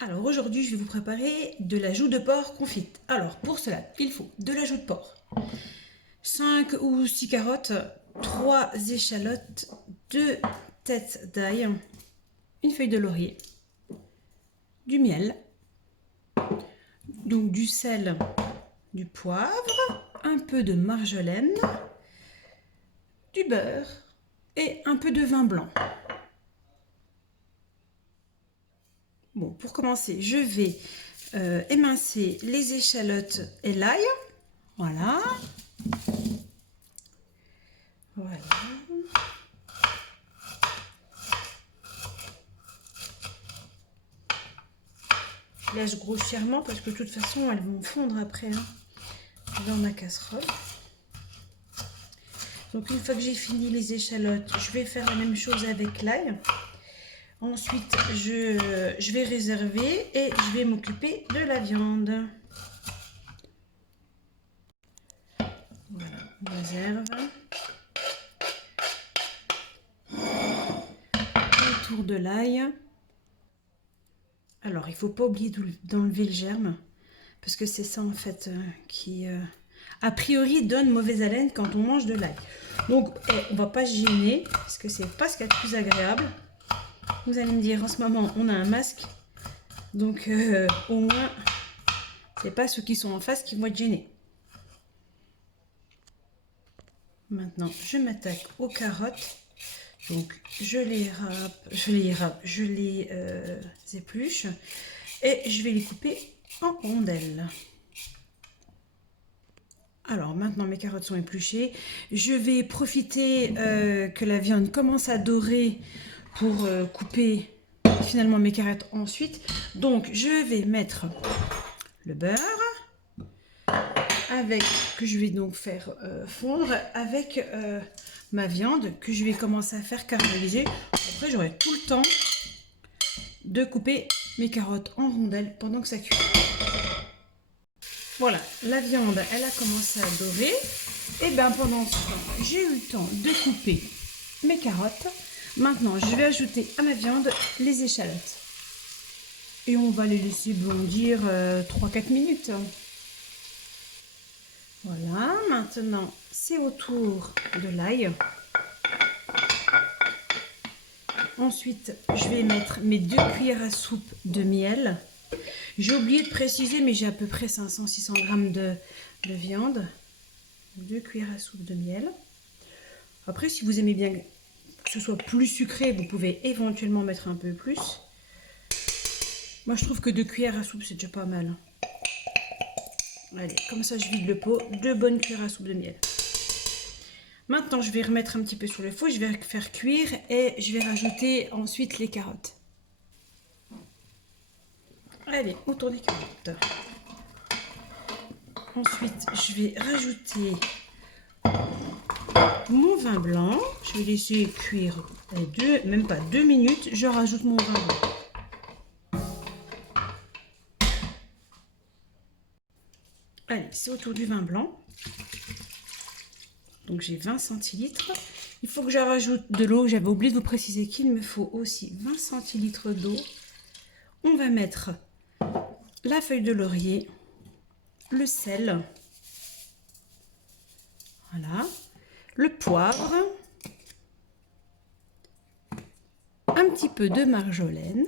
Alors aujourd'hui, je vais vous préparer de la joue de porc confite. Alors pour cela, il faut de la joue de porc, 5 ou 6 carottes, 3 échalotes, 2 têtes d'ail, une feuille de laurier, du miel, donc du sel, du poivre, un peu de marjolaine, du beurre et un peu de vin blanc. Bon, pour commencer, je vais émincer les échalotes et l'ail. Voilà. Voilà. Je laisse grossièrement parce que de toute façon, elles vont fondre après dans ma casserole. Donc une fois que j'ai fini les échalotes, je vais faire la même chose avec l'ail. Ensuite, je vais réserver et je vais m'occuper de la viande. Voilà, on réserve. Autour de l'ail. Alors, il ne faut pas oublier d'enlever le germe, parce que c'est ça en fait qui, a priori, donne mauvaise haleine quand on mange de l'ail. Donc, on ne va pas se gêner, parce que c'est pas ce qu'il y a de plus agréable. Vous allez me dire, en ce moment, on a un masque, donc au moins, c'est pas ceux qui sont en face qui vont être gênés. Maintenant, je m'attaque aux carottes. Donc, je les épluche et je vais les couper en rondelles. Alors, maintenant, mes carottes sont épluchées. Je vais profiter que la viande commence à dorer pour couper finalement mes carottes ensuite. Donc, je vais mettre le beurre que je vais donc faire fondre avec ma viande que je vais commencer à faire caraméliser. Après, j'aurai tout le temps de couper mes carottes en rondelles pendant que ça cuit. Voilà, la viande, elle a commencé à dorer. Et bien pendant ce temps, j'ai eu le temps de couper mes carottes. Maintenant, je vais ajouter à ma viande les échalotes. Et on va les laisser blondir 3-4 minutes. Voilà, maintenant c'est au tour de l'ail. Ensuite, je vais mettre mes 2 cuillères à soupe de miel. J'ai oublié de préciser, mais j'ai à peu près 500-600 g de viande. 2 cuillères à soupe de miel. Après, si vous aimez bien que ce soit plus sucré, vous pouvez éventuellement mettre un peu plus. Moi, je trouve que 2 cuillères à soupe, c'est déjà pas mal. Allez, comme ça, je vide le pot. 2 bonnes cuillères à soupe de miel. Maintenant, je vais remettre un petit peu sur le feu, je vais faire cuire et je vais rajouter ensuite les carottes. Allez, autour des carottes. Ensuite, je vais rajouter mon vin blanc. Je vais laisser cuire même pas 2 minutes. Je rajoute mon vin blanc. Allez, c'est autour du vin blanc. Donc j'ai 20 centilitres. Il faut que je rajoute de l'eau. J'avais oublié de vous préciser qu'il me faut aussi 20 centilitres d'eau. On va mettre la feuille de laurier, le sel, voilà, le poivre, un petit peu de marjolaine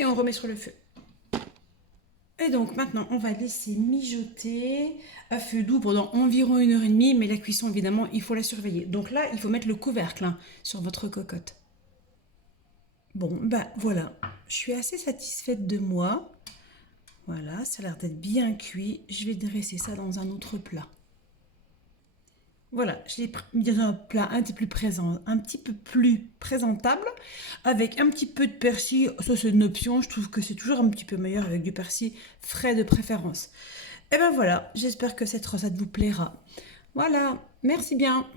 et on remet sur le feu. Et donc maintenant, on va laisser mijoter à feu doux pendant environ 1h30, mais la cuisson, évidemment, il faut la surveiller. Donc là, il faut mettre le couvercle sur votre cocotte. Bon, ben voilà, je suis assez satisfaite de moi. Voilà, ça a l'air d'être bien cuit. Je vais dresser ça dans un autre plat. Voilà, je l'ai mis dans un plat un petit peu plus présentable, avec un petit peu de persil. Ça, c'est une option. Je trouve que c'est toujours un petit peu meilleur avec du persil frais de préférence. Et ben voilà, j'espère que cette recette vous plaira. Voilà, merci bien.